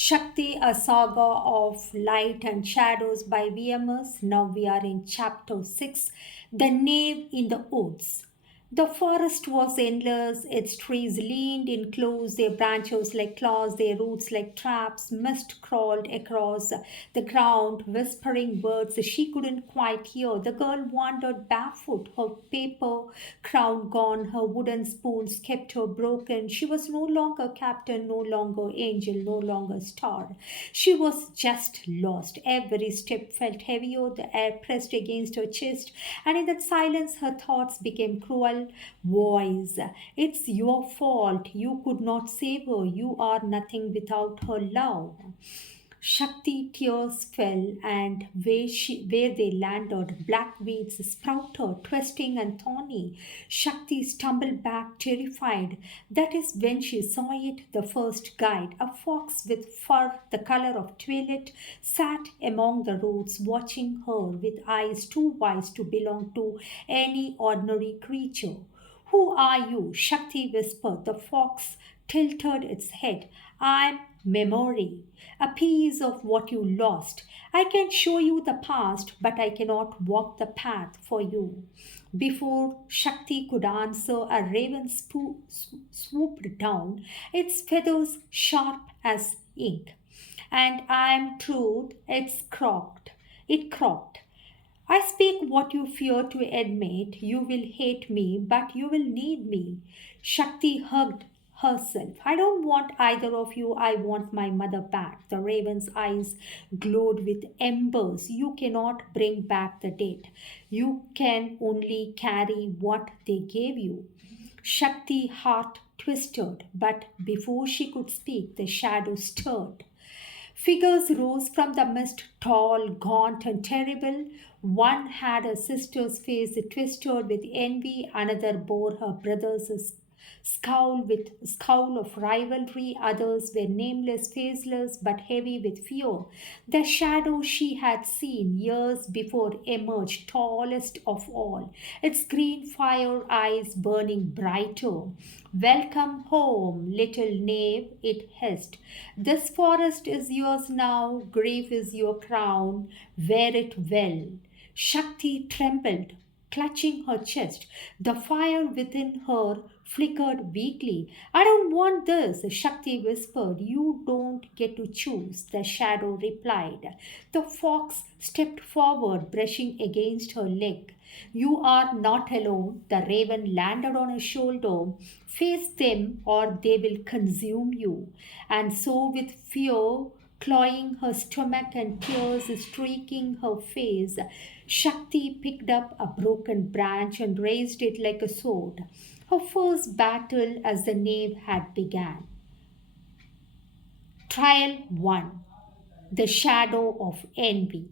Shakti, a saga of light and shadows by VMS. Now we are in chapter 6, The Knave in the Woods. The forest was endless, its trees leaned in close, their branches like claws, their roots like traps. Mist crawled across the ground, whispering words she couldn't quite hear. The girl wandered barefoot, her paper crown gone, her wooden spoons kept her broken. She was no longer captain, no longer angel, no longer star. She was just lost. Every step felt heavier, the air pressed against her chest, and in that silence her thoughts became cruel. Voice, it's your fault. You could not save her. You are nothing without her love. Shakti tears fell, and where they landed, black weeds sprouted, twisting and thorny. Shakti stumbled back, terrified. That is when she saw it, the first guide. A fox with fur the color of twilight sat among the roots, watching her with eyes too wise to belong to any ordinary creature. Who are you? Shakti whispered. The fox tilted its head. I'm memory, a piece of what you lost. I can show you the past, but I cannot walk the path for you. Before Shakti could answer, a raven swooped down, its feathers sharp as ink. And I am truth, it's croaked. It croaked. I speak what you fear to admit. You will hate me, but you will need me. Shakti hugged herself. I don't want either of you. I want my mother back. The raven's eyes glowed with embers. You cannot bring back the dead. You can only carry what they gave you. Shakti's heart twisted, but before she could speak, the shadow stirred. Figures rose from the mist, tall, gaunt, and terrible. One had a sister's face twisted with envy, another bore her brother's scowl of rivalry. Others were nameless, faceless, but heavy with fear. The shadow she had seen years before emerged, tallest of all, its green fire eyes burning brighter. Welcome home, little knave, it hissed. This forest is yours now, grief is your crown, wear it well. Shakti trembled, clutching her chest. The fire within her flickered weakly. I don't want this, Shakti whispered. You don't get to choose, the shadow replied. The fox stepped forward, brushing against her leg. You are not alone. The raven landed on her shoulder. Face them, or they will consume you. And so, with fear clawing her stomach and tears streaking her face, Shakti picked up a broken branch and raised it like a sword. Her first battle as the knave had begun. Trial 1. The Shadow of Envy.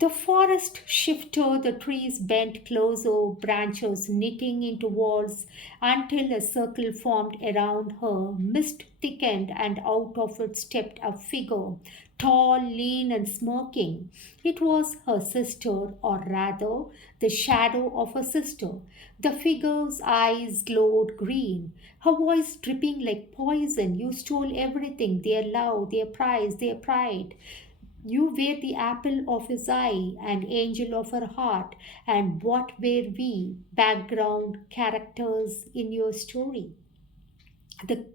The forest shifted, the trees bent closer, branches knitting into walls until a circle formed around her. Mist thickened, and out of it stepped a figure, tall, lean, and smirking. It was her sister, or rather, the shadow of a sister. The figure's eyes glowed green, her voice dripping like poison. You stole everything, their love, their prize, their pride. You were the apple of his eye, an angel of her heart, and what were we, background characters in your story? The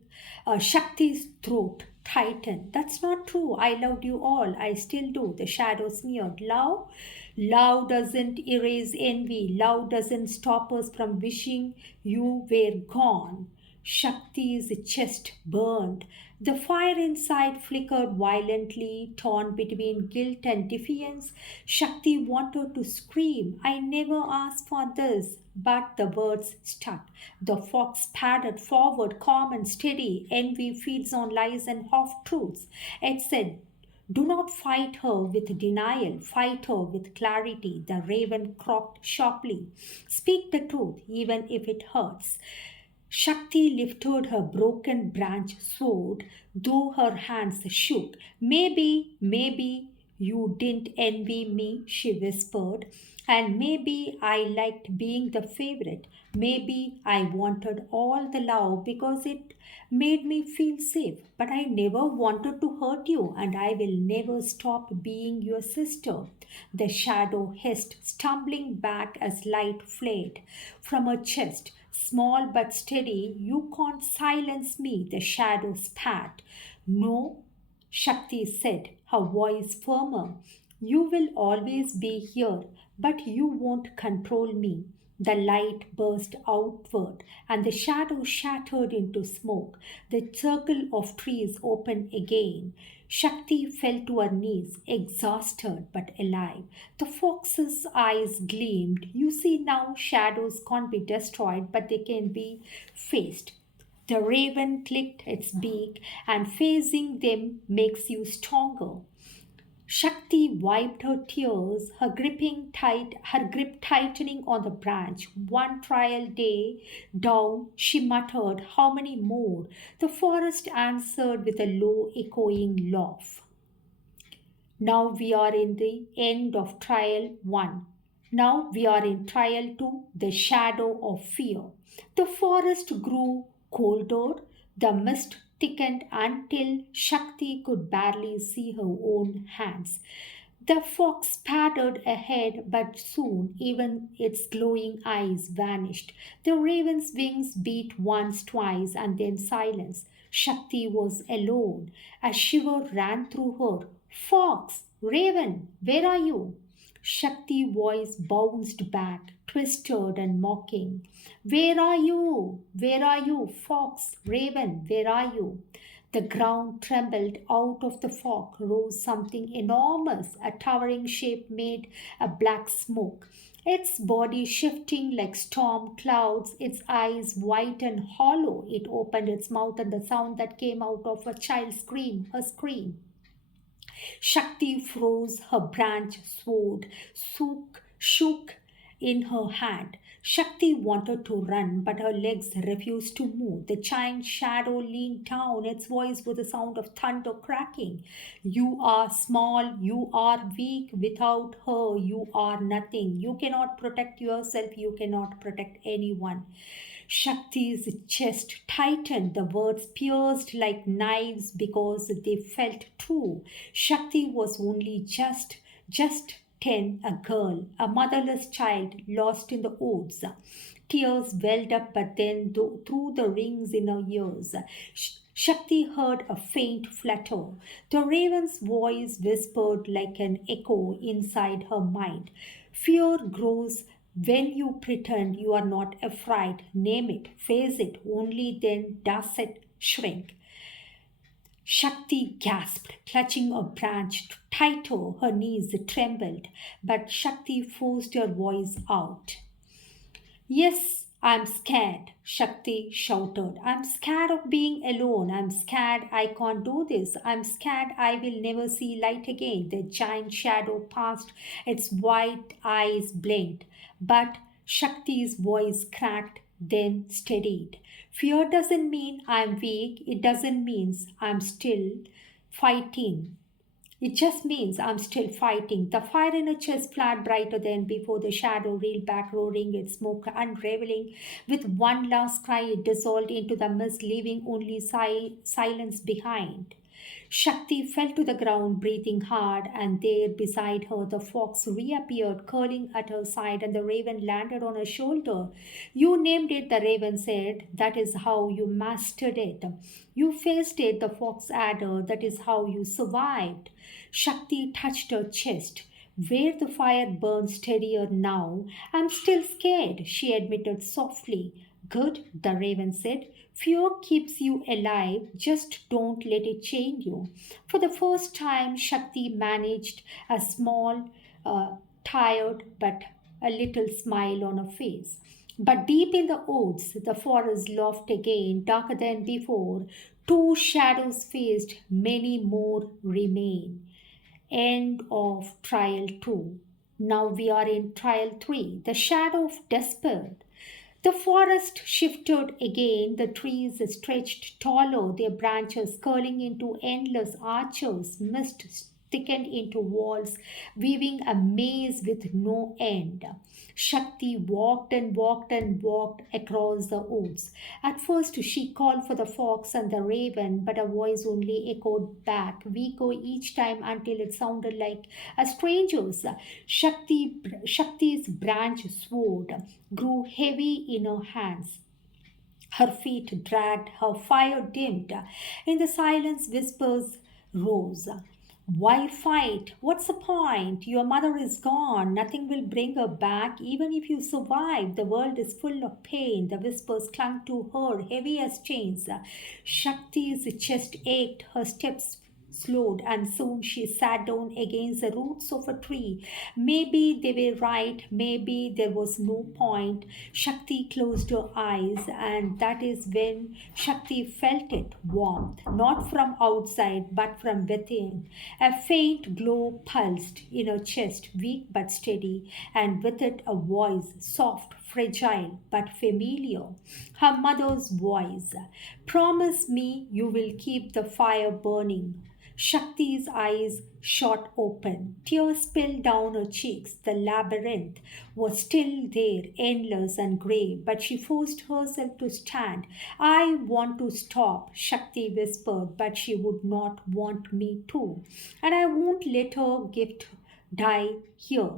Shakti's throat tightened. That's not true. I loved you all. I still do. The shadow sneered. Love? Love doesn't erase envy. Love doesn't stop us from wishing you were gone. Shakti's chest burned. The fire inside flickered violently, torn between guilt and defiance. Shakti wanted to scream, I never asked for this, but the words stuck. The fox padded forward, calm and steady. Envy feeds on lies and half truths. It said, do not fight her with denial, fight her with clarity. The raven croaked sharply. Speak the truth, even if it hurts. Shakti lifted her broken branch sword, though her hands shook. Maybe You didn't envy me, she whispered. And maybe I liked being the favorite. Maybe I wanted all the love because it made me feel safe. But I never wanted to hurt you, and I will never stop being your sister. The shadow hissed, stumbling back as light flared from her chest. Small but steady, you can't silence me, the shadow spat. No, Shakti said, her voice firmer. You will always be here, but you won't control me. The light burst outward, and the shadow shattered into smoke. The circle of trees opened again. Shakti fell to her knees, exhausted but alive. The fox's eyes gleamed. You see now, shadows can't be destroyed, but they can be faced. The raven clicked its beak, and facing them makes you stronger. Shakti wiped her tears, her grip tightening on the branch. One trial day down, she muttered, "How many more?" The forest answered with a low, echoing laugh. Now we are in the end of trial 1. Now we are in trial 2, the shadow of fear. The forest grew colder, the mist thickened until Shakti could barely see her own hands. The fox pattered ahead, but soon even its glowing eyes vanished. The raven's wings beat once, twice, and then silence. Shakti was alone. A shiver ran through her. Fox, raven, where are you? Shakti's voice bounced back, twisted and mocking. Where are you? Where are you? Fox, raven, where are you? The ground trembled. Out of the fog rose something enormous, a towering shape made a black smoke. Its body shifting like storm clouds, its eyes white and hollow. It opened its mouth, and the sound that came out of a child's scream, a scream. Shakti froze, her branch sword shook in her hand. Shakti wanted to run, but her legs refused to move. The giant shadow leaned down, its voice was the sound of thunder cracking. You are small, you are weak. Without her, you are nothing. You cannot protect yourself, you cannot protect anyone. Shakti's chest tightened, the words pierced like knives because they felt true. Shakti was only just 10, a girl, a motherless child lost in the woods. Tears welled up, but then through the rings in her ears. Shakti heard a faint flutter. The raven's voice whispered like an echo inside her mind. Fear grows when you pretend you are not afraid. Name it, face it, only then does it shrink. Shakti gasped, clutching a branch tighter. Her knees trembled, but Shakti forced her voice out. Yes, I'm scared, Shakti shouted. I'm scared of being alone. I'm scared I can't do this. I'm scared I will never see light again. The giant shadow passed, its white eyes blinked. But Shakti's voice cracked, then steadied. Fear doesn't mean I'm weak. It doesn't mean I'm still fighting. It just means I'm still fighting. The fire in her chest flared brighter than before. The shadow reeled back, roaring, its smoke unraveling. With one last cry, it dissolved into the mist, leaving only silence behind. Shakti fell to the ground, breathing hard, and there beside her the fox reappeared, curling at her side, and the raven landed on her shoulder. You named it, the raven said. That is how you mastered it. You faced it, the fox added. That is how you survived. Shakti touched her chest. Where the fire burned steadier now. I'm still scared, she admitted softly. Good, the raven said. Fear keeps you alive, just don't let it chain you. For the first time, Shakti managed a small, tired, but a little smile on her face. But deep in the woods, the forest laughed again, darker than before. Two shadows faced, many more remain. End of trial 2. Now we are in trial 3, the shadow of despair. The forest shifted again, the trees stretched taller, their branches curling into endless arches. Mist thickened into walls, weaving a maze with no end. Shakti walked and walked and walked across the woods. At first, she called for the fox and the raven, but a voice only echoed back, weaker each time until it sounded like a stranger's. Shakti's branch sword grew heavy in her hands. Her feet dragged, her fire dimmed. In the silence, whispers rose. Why fight? What's the point? Your mother is gone. Nothing will bring her back. Even if you survive, the world is full of pain. The whispers clung to her, heavy as chains. Shakti's chest ached, her steps slowed, and soon she sat down against the roots of a tree. Maybe they were right, maybe there was no point. Shakti closed her eyes, and that is when Shakti felt it warmth, not from outside but from within. A faint glow pulsed in her chest, weak but steady, and with it a voice, soft, fragile but familiar. Her mother's voice. Promise me you will keep the fire burning. Shakti's eyes shot open. Tears spilled down her cheeks. The labyrinth was still there, endless and grey, but she forced herself to stand. I want to stop, Shakti whispered, but she would not want me to. And I won't let her gift die here.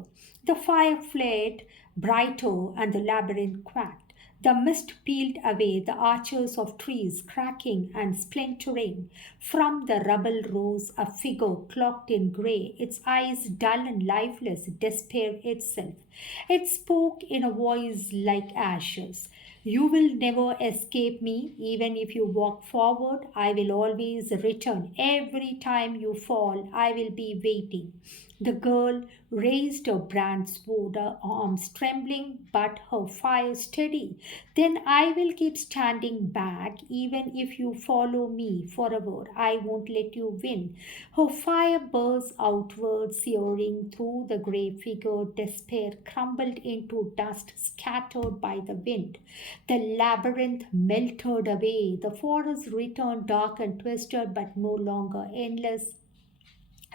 The fire flared brighter and the labyrinth quacked. The mist peeled away, the arches of trees cracking and splintering. From the rubble rose a figure cloaked in grey, its eyes dull and lifeless, despair itself. It spoke in a voice like ashes. You will never escape me, even if you walk forward. I will always return. Every time you fall, I will be waiting. The girl raised her brand sword, her arms trembling, but her fire steady. Then I will keep standing back, even if you follow me forever. I won't let you win. Her fire burst outward, searing through the grey figure. Despair crumbled into dust, scattered by the wind. The labyrinth melted away. The forest returned dark and twisted, but no longer endless.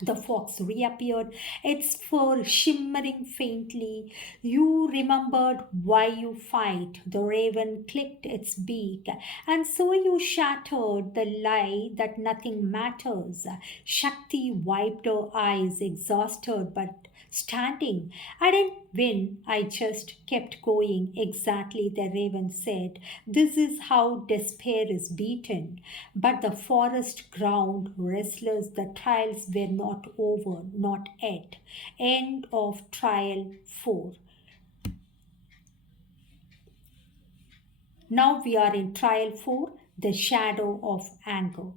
The fox reappeared, its fur shimmering faintly. You remembered why you fight. The raven clicked its beak, and so you shattered the lie that nothing matters. Shakti wiped her eyes, exhausted but standing. I didn't win, I just kept going. Exactly, the raven said. This is how despair is beaten. But the forest ground restless, the trials were not over, not yet. End of trial 4. Now we are in trial 4, the shadow of anger.